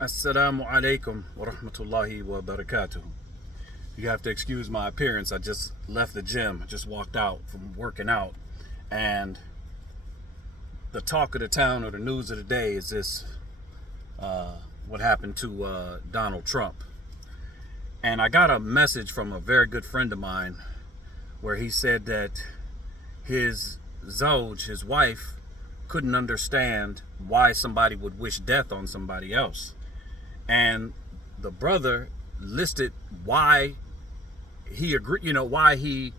Assalamu alaikum wa rahmatullahi wa barakatuh. You have to excuse my appearance. I just left the gym. I just walked out from working out. And the talk of the town or the news of the day is this what happened to Donald Trump. And I got a message from a very good friend of mine where he said that his Zoj, his wife, couldn't understand why somebody would wish death on somebody else. And the brother listed why he agreed, why he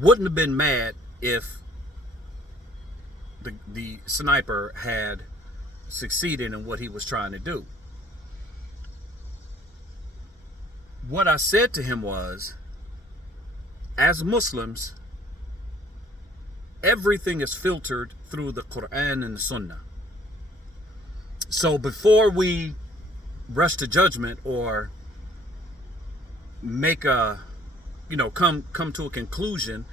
wouldn't have been mad if the sniper had succeeded in what he was trying to do. What I said to him was, as Muslims, everything is filtered through the Quran and the Sunnah. So before we rush to judgment or make a, come to a conclusion,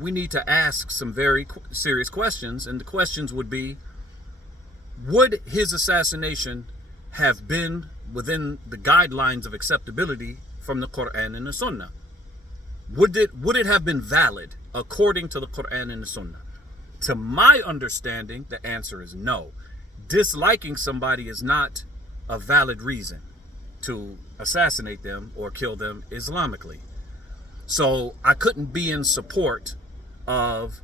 we need to ask some very serious questions. And the questions would be, would his assassination have been within the guidelines of acceptability from the Quran and the Sunnah? Would it have been valid according to the Quran and the Sunnah? To my understanding, the answer is no. Disliking somebody is not a valid reason to assassinate them or kill them Islamically. So I couldn't be in support of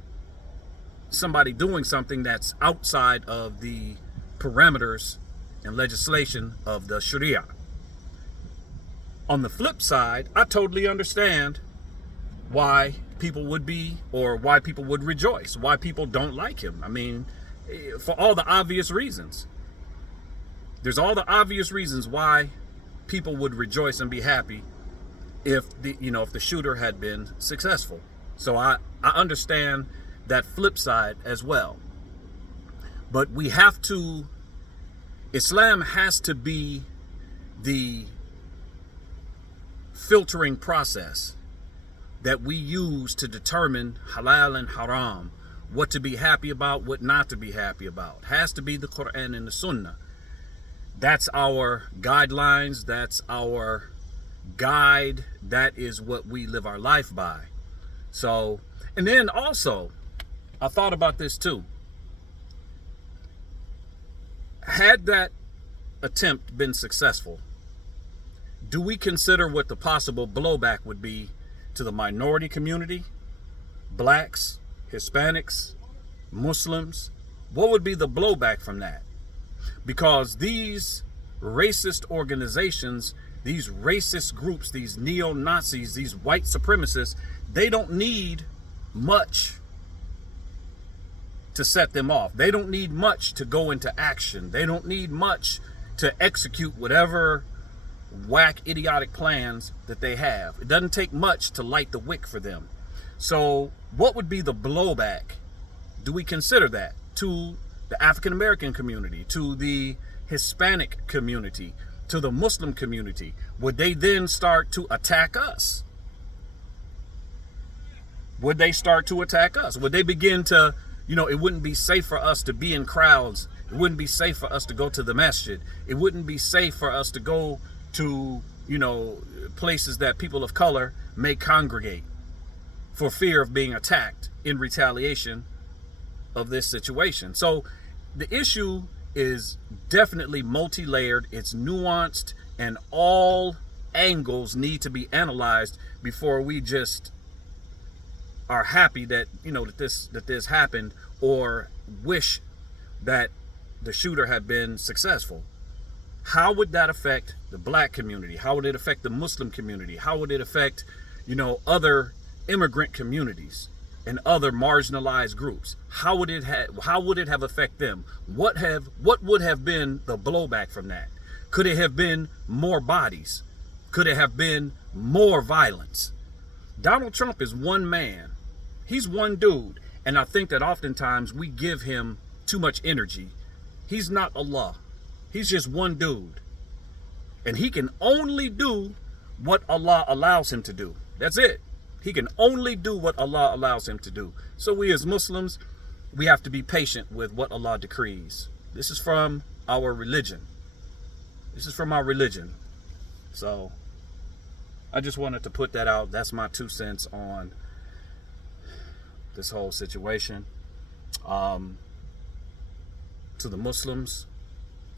somebody doing something that's outside of the parameters and legislation of the Sharia. On the flip side, I totally understand why people would be, or why people would rejoice, why people don't like him. I mean, for all the obvious reasons. There's all the obvious reasons why people would rejoice and be happy if the shooter had been successful. So I understand that flip side as well. But Islam has to be the filtering process that we use to determine halal and haram, what to be happy about, what not to be happy about. It has to be the Quran and the Sunnah. That's our guidelines, that's our guide, that is what we live our life by. So, and then also, I thought about this too. Had that attempt been successful, do we consider what the possible blowback would be to the minority community, blacks, Hispanics, Muslims? What would be the blowback from that? Because these racist organizations, these racist groups, these neo-Nazis, these white supremacists, they don't need much to set them off. They don't need much to go into action. They don't need much to execute whatever whack, idiotic plans that they have. It doesn't take much to light the wick for them. So what would be the blowback? Do we consider that to the African American community, to the Hispanic community, to the Muslim community? Would they then start to attack us? Would they start to attack us? Would they begin to, it wouldn't be safe for us to be in crowds. It wouldn't be safe for us to go to the masjid. It wouldn't be safe for us to go to, places that people of color may congregate for fear of being attacked in retaliation of this situation. So the issue is definitely multi-layered, it's nuanced, and all angles need to be analyzed before we just are happy that that this happened, or wish that the shooter had been successful. How would that affect the black community? How would it affect the Muslim community? How would it affect other immigrant communities and other marginalized groups? How would it have affected them? What would have been the blowback from that? Could it have been more bodies? Could it have been more violence? Donald Trump is one man. He's one dude. And I think that oftentimes we give him too much energy. He's not Allah. He's just one dude. And he can only do what Allah allows him to do. That's it. He can only do what Allah allows him to do. So we as Muslims, we have to be patient with what Allah decrees. This is from our religion. This is from my religion. So I just wanted to put that out. That's my 2 cents on this whole situation. To the Muslims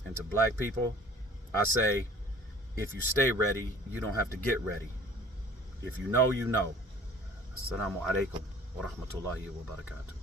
and to black people, I say, if you stay ready, you don't have to get ready. If you know, you know. Assalamu alaikum wa rahmatullahi wa barakatuh.